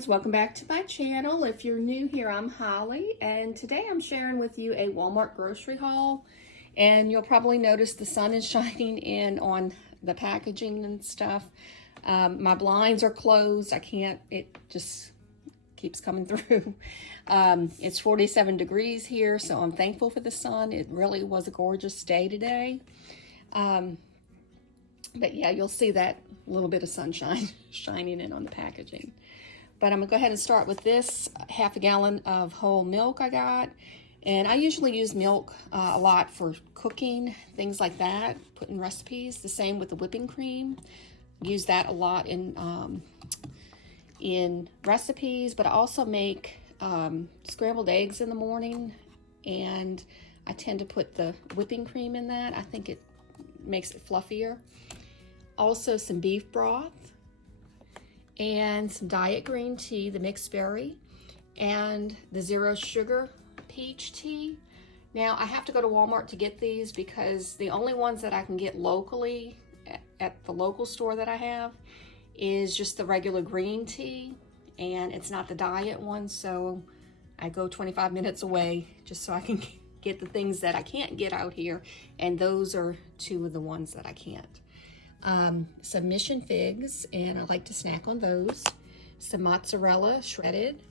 friends, welcome back to my channel. If you're new here, I'm Holly, and today I'm sharing with you a Walmart grocery haul. And you'll probably notice the sun is shining in on the packaging and stuff. My blinds are closed. It just keeps coming through. It's 47 degrees here, so I'm thankful for the sun. It really was a gorgeous day today. But yeah, you'll see that little bit of sunshine shining in on the packaging. But I'm gonna go ahead and start with this half a gallon of whole milk I got. And I usually use milk a lot for cooking, things like that, put in recipes. The same with the whipping cream. Use that a lot in recipes, but I also make scrambled eggs in the morning, and I tend to put the whipping cream in that. I think it makes it fluffier. Also some beef broth and some diet green tea, the mixed berry, and the zero sugar peach tea. Now I have to go to Walmart to get these because the only ones that I can get locally at the local store that I have is just the regular green tea, and it's not the diet one, so I go 25 minutes away just so I can get the things that I can't get out here, and those are two of the ones that I can't. Some mission figs, and I like to snack on those. Some mozzarella shredded,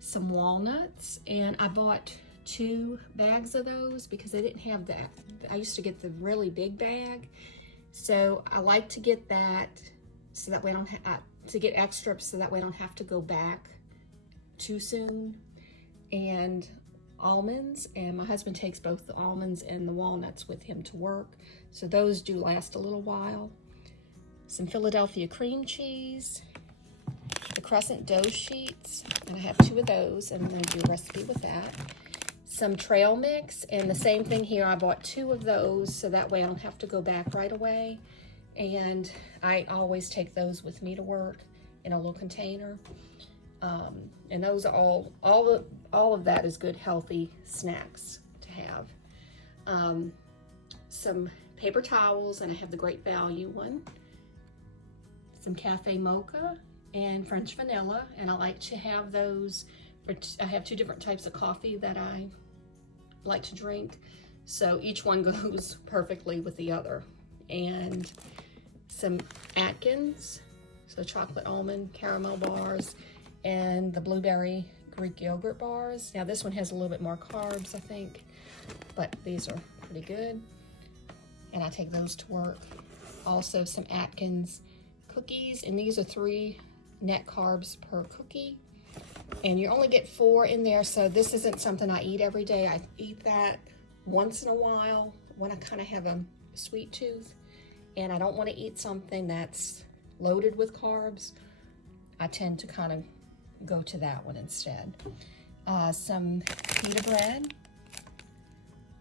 some walnuts, and I bought 2 bags of those because they didn't have that. I used to get the really big bag, so I like to get that so that way I don't have to get extra, so that way I don't have to go back too soon. And almonds, and my husband takes both the almonds and the walnuts with him to work, so those do last a little while. Some Philadelphia cream cheese, the crescent dough sheets, and I have 2 of those, and I'm going to do a recipe with that. Some trail mix, and the same thing here, I bought 2 of those so that way I don't have to go back right away, and I always take those with me to work in a little container. And those are all of that is good, healthy snacks to have. Some paper towels, and I have the Great Value one. Some cafe mocha and French vanilla, and I like to have those. I have 2 different types of coffee that I like to drink, so each one goes perfectly with the other. And some Atkins, so chocolate almond caramel bars, and the blueberry Greek yogurt bars. Now this one has a little bit more carbs, I think, but these are pretty good, and I take those to work. Also some Atkins cookies, and these are 3 net carbs per cookie, and you only get 4 in there, so this isn't something I eat every day. I eat that once in a while when I kind of have a sweet tooth and I don't want to eat something that's loaded with carbs. I tend to kind of go to that one instead. Some Pita Bread,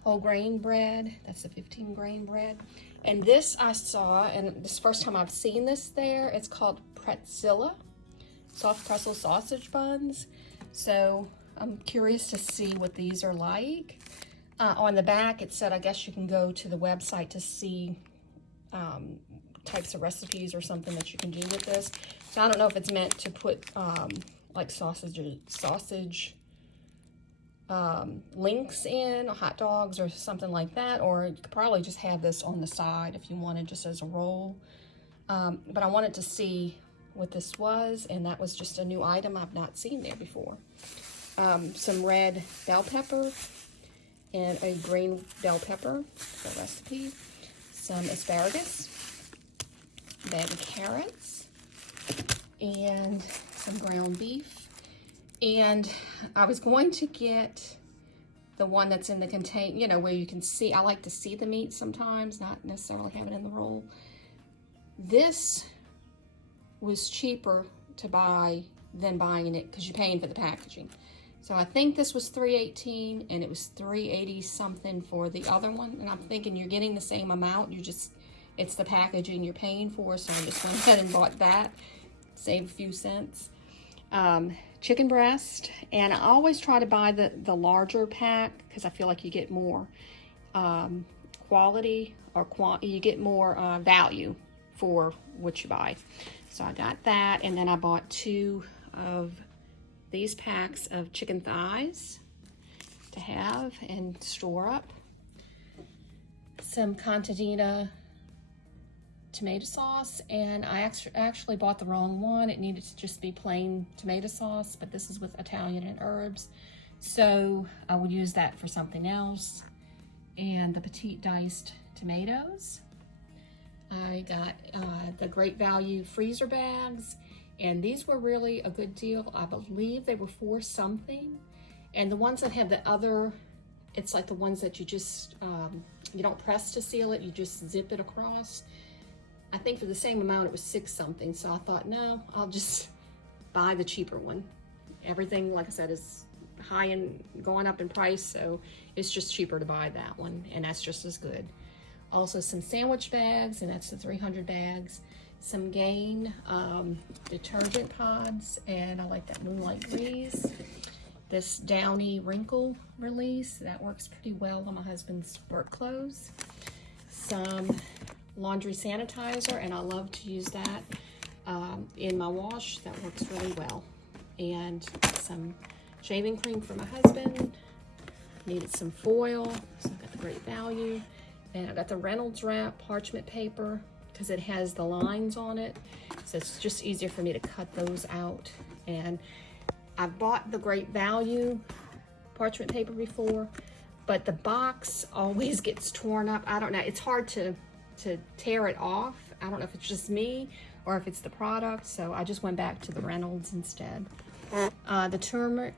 whole grain bread, that's the 15 grain bread. And this I saw, and this is the first time I've seen this there, it's called Pretzilla, soft pretzel sausage buns. So I'm curious to see what these are like. On the back it said, I guess you can go to the website to see types of recipes or something that you can do with this. So I don't know if it's meant to put like sausage links in, or hot dogs or something like that, or you could probably just have this on the side if you wanted, just as a roll. But I wanted to see what this was, and that was just a new item I've not seen there before. Some red bell pepper and a green bell pepper, the recipe. Some asparagus, a bag of carrots, and some ground beef. And I was going to get the one that's in the container, you know, where you can see. I like to see the meat sometimes, not necessarily have it in the roll. This was cheaper to buy than buying it because you're paying for the packaging. So I think this was $3.18, and it was $3.80 something for the other one. And I'm thinking you're getting the same amount. It's the packaging you're paying for. So I just went ahead and bought that, save a few cents. Chicken breast, and I always try to buy the larger pack because I feel like you get more quality, or you get more value for what you buy. So I got that, and then I bought 2 of these packs of chicken thighs to have and store up. Some Contadina tomato sauce, and I actually bought the wrong one. It needed to just be plain tomato sauce, but this is with Italian and herbs, so I would use that for something else. And the Petite diced tomatoes. I got the Great Value freezer bags, and these were really a good deal. I believe they were $4 something, and the ones that have the other, it's like the ones that you just you don't press to seal it, you just zip it across. I think for the same amount it was $6 something, so I thought, no, I'll just buy the cheaper one. Everything, like I said, is high and going up in price, so it's just cheaper to buy that one, and that's just as good. Also some sandwich bags, and that's the 300 bags. Some Gain detergent pods, and I like that Moonlight Breeze. This Downy wrinkle release, that works pretty well on my husband's work clothes. Some laundry sanitizer, and I love to use that in my wash. That works really well. And some shaving cream for my husband. Needed some foil, so I got the Great Value. And I got the Reynolds Wrap parchment paper because it has the lines on it, so it's just easier for me to cut those out. And I've bought the Great Value parchment paper before, but the box always gets torn up. I don't know, it's hard to tear it off. I don't know if it's just me or if it's the product, so I just went back to the Reynolds instead. The turmeric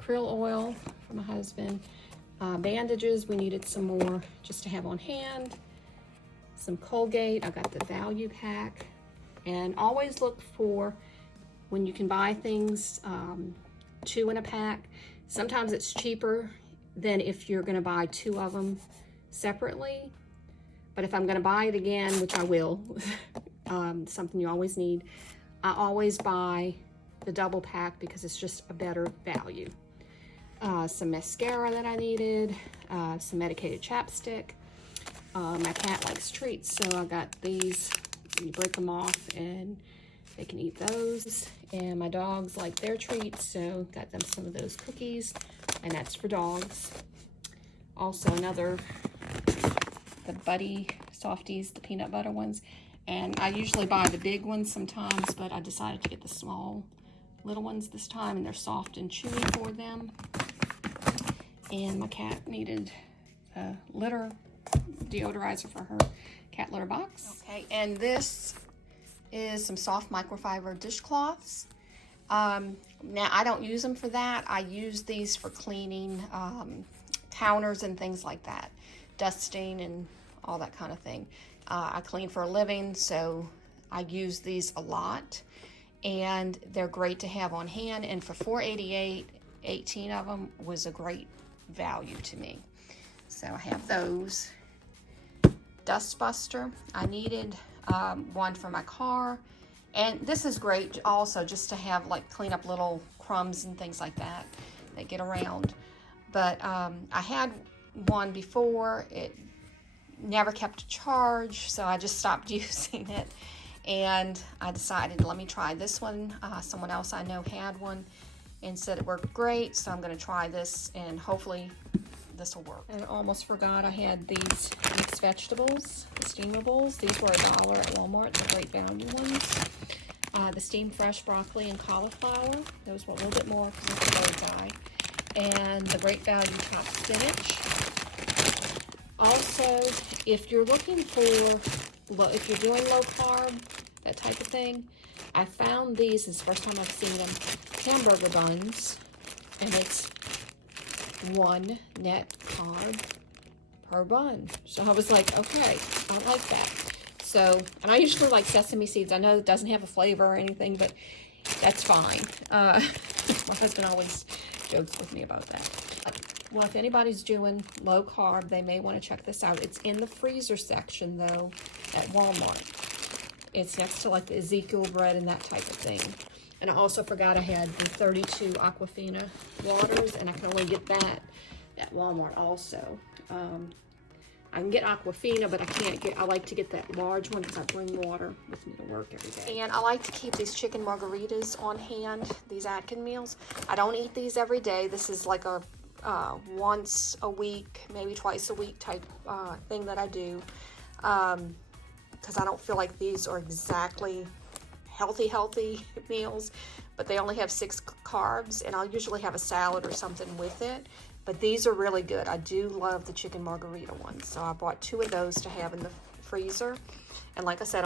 krill oil for my husband. Bandages, we needed some more just to have on hand. Some Colgate, I got the value pack. And always look for, when you can buy things 2 in a pack, sometimes it's cheaper than if you're gonna buy 2 of them separately. But if I'm gonna buy it again, which I will, something you always need, I always buy the double pack because it's just a better value. Some mascara that I needed, some medicated chapstick. My cat likes treats, so I got these. You break them off and they can eat those. And my dogs like their treats, so got them some of those cookies, and that's for dogs. Also the Buddy Softies, the peanut butter ones. And I usually buy the big ones sometimes, but I decided to get the small little ones this time, and they're soft and chewy for them. And my cat needed a litter deodorizer for her cat litter box. Okay, and this is some soft microfiber dishcloths. Now I don't use them for that. I use these for cleaning counters and things like that, dusting and all that kind of thing. I clean for a living, so I use these a lot, and they're great to have on hand. And for $4.88, 18 of them was a great value to me. So I have those. Dust Buster, I needed one for my car, and this is great also just to have, like, clean up little crumbs and things like that get around. But I had one before, it never kept a charge, so I just stopped using it, and I decided, let me try this one. Someone else I know had one and said it worked great, so I'm going to try this, and hopefully this will work. And I almost forgot, I had these mixed vegetables, Esteemables. These were $1 at Walmart, the Great Value ones. The steamed fresh broccoli and cauliflower, those were a little bit more for the bird guy. And the Great Value chopped spinach. Also, if you're looking for, if you're doing low carb, that type of thing, I found these, this is the first time I've seen them, Hamburger Buns, and it's 1 net carb per bun. So I was like, okay, I like that. So, and I usually like sesame seeds. I know it doesn't have a flavor or anything, but that's fine. My husband always jokes with me about that. Well, if anybody's doing low carb, they may want to check this out. It's in the freezer section, though, at Walmart. It's next to, like, the Ezekiel bread and that type of thing. And I also forgot I had the 32 Aquafina Waters, and I can only get that at Walmart also. I can get Aquafina, but I like to get that large one because I bring water with me to work every day. And I like to keep these chicken margaritas on hand, these Atkins meals. I don't eat these every day. This is like a once a week, maybe twice a week type thing that I do. Because I don't feel like these are exactly healthy meals, but they only have 6 carbs, and I'll usually have a salad or something with it. But these are really good. I do love the chicken margarita ones. So I bought 2 of those to have in the freezer. And like I said,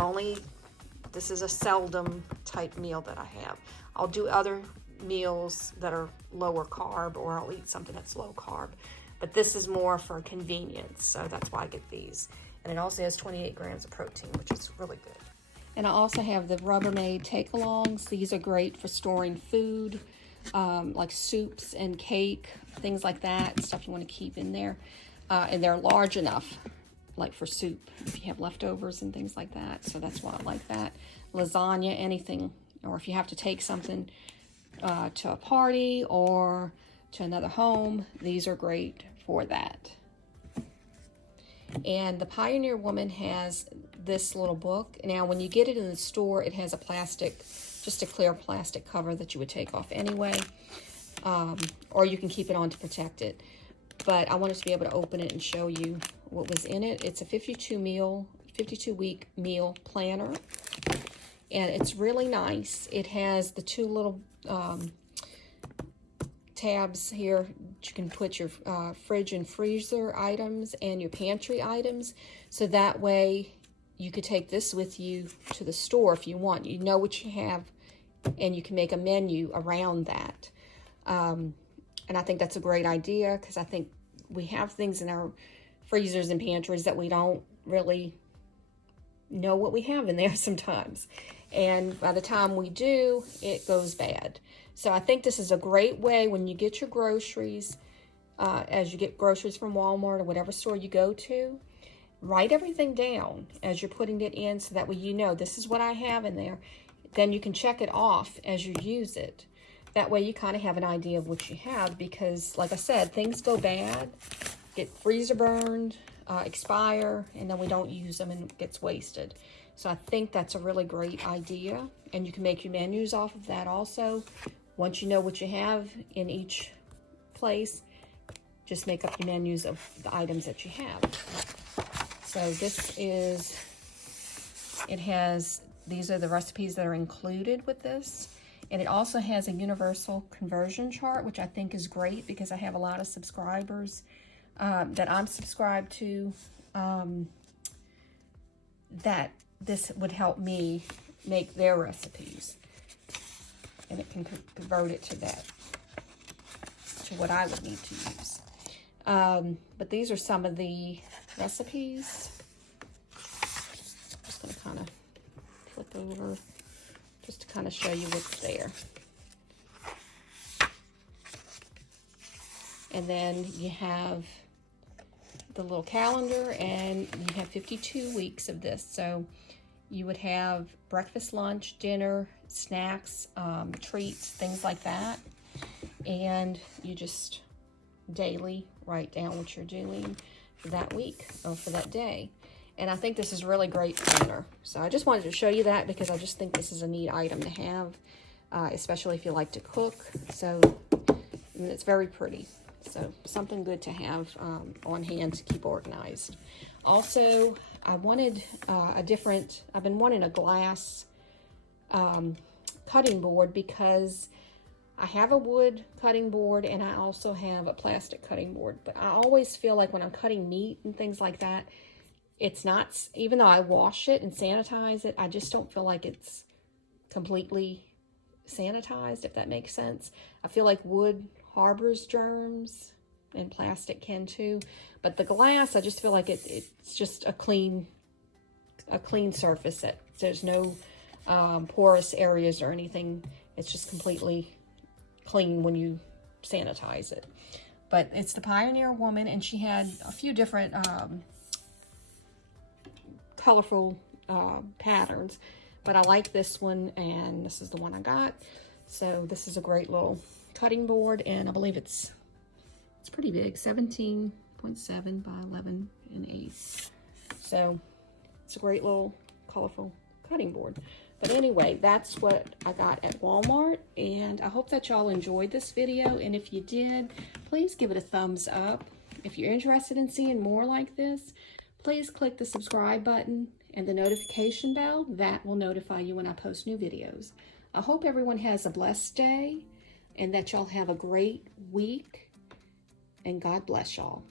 this is a seldom type meal that I have. I'll do other meals that are lower carb, or I'll eat something that's low carb. But this is more for convenience, so that's why I get these. And it also has 28 grams of protein, which is really good. And I also have the Rubbermaid take-alongs. These are great for storing food, like soups and cake, things like that, stuff you want to keep in there. And they're large enough, like for soup, if you have leftovers and things like that. So that's why I like that. Lasagna, anything, or if you have to take something to a party or to another home, these are great for that. And the Pioneer Woman has this little book. Now, when you get it in the store, it has a plastic, just a clear plastic cover that you would take off anyway, or you can keep it on to protect it. But I wanted to be able to open it and show you what was in it. It's a 52-week meal planner, and it's really nice. It has the 2 little tabs here. You can put your fridge and freezer items and your pantry items, so that way you could take this with you to the store if you want. You know what you have, and you can make a menu around that. And I think that's a great idea, because I think we have things in our freezers and pantries that we don't really know what we have in there sometimes. And by the time we do, it goes bad. So I think this is a great way when you get your groceries, as you get groceries from Walmart or whatever store you go to, write everything down as you're putting it in, so that way you know this is what I have in there. Then you can check it off as you use it. That way you kind of have an idea of what you have, because like I said, things go bad, get freezer burned, expire, and then we don't use them and it gets wasted. So I think that's a really great idea, and you can make your menus off of that also. Once you know what you have in each place, just make up your menus of the items that you have. So this is, these are the recipes that are included with this. And it also has a universal conversion chart, which I think is great, because I have a lot of subscribers that I'm subscribed to, that this would help me make their recipes. And it can convert it to that, to what I would need to use. But these are some of the recipes. I'm just going to kind of flip over just to kind of show you what's there. And then you have the little calendar, and you have 52 weeks of this. So you would have breakfast, lunch, dinner, snacks, treats, things like that. And you just daily write down what you're doing for that week or for that day. And I think this is a really great planner. So I just wanted to show you that, because I just think this is a neat item to have, especially if you like to cook. So, and it's very pretty. So something good to have on hand to keep organized. Also, I wanted I've been wanting a glass cutting board, because I have a wood cutting board and I also have a plastic cutting board. But I always feel like when I'm cutting meat and things like that, it's not, even though I wash it and sanitize it, I just don't feel like it's completely sanitized, if that makes sense. I feel like wood harbors germs, and plastic can too. But the glass, I just feel like it's just a clean surface. That there's no porous areas or anything. It's just completely clean when you sanitize it. But it's the Pioneer Woman, and she had a few different colorful patterns, but I like this one, and this is the one I got. So this is a great little cutting board, and I believe it's pretty big, 17 5.7 by 11 1/8. So it's a great little colorful cutting board. But anyway, that's what I got at Walmart, and I hope that y'all enjoyed this video, and if you did, please give it a thumbs up. If you're interested in seeing more like this, please click the subscribe button and the notification bell. That will notify you when I post new videos. I hope everyone has a blessed day and that y'all have a great week, and God bless y'all.